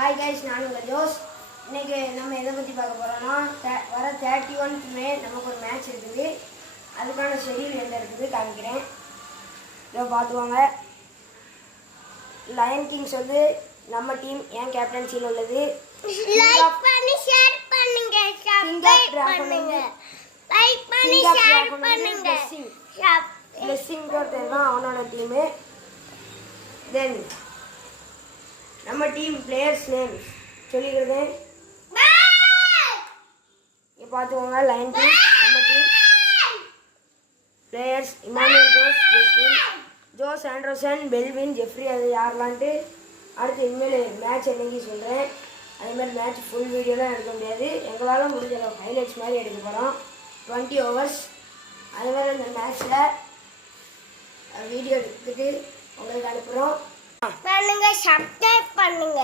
Hi guys, நான் உங்க Jose. இன்னைக்கு நம்ம எதை பத்தி பார்க்க போறோம்னா வர 31th மே நமக்கு ஒரு மேட்ச் இருக்குது. அதுக்கான ஷெட்யூல் என்ன இருக்குது காமிக்கிறேன். இதோ பாத்துவாங்க. லயன் கிங்ஸ் வந்து நம்ம டீம் ஏன் கேப்டன்சில உள்ளது. லைக் பண்ணி ஷேர் பண்ணுங்க, சப்ஸ்கிரைப் பண்ணுங்க. லைக் பண்ணி ஷேர் பண்ணுங்க. Blessing தான் அவனோட டீம். Then நம்ம டீம் பிளேயர்ஸ் நேம் சொல்லிக்கிறேன். இங்க பாத்துக்கோங்க. லைன் டீம் நம்ம team players Emmanuel Jose Anderson Belwin Jeffrey அது யாரெல்லாம்ட்டு அடுத்து இனிமேல் மேட்ச் என்னைக்கு சொல்கிறேன். அதேமாதிரி மேட்ச் ஃபுல் வீடியோலாம் எடுக்க முடியாது. எங்களால் முடிஞ்ச ஹைலைட்ஸ் மாதிரி எடுக்க போகிறோம். 20 overs. அதேமாதிரி இந்த மேட்ச்சில் வீடியோ எடுத்துட்டு உங்களுக்கு அனுப்புகிறோம். பண்ணுங்க, சப்ஸ்கிரைப் பண்ணுங்க.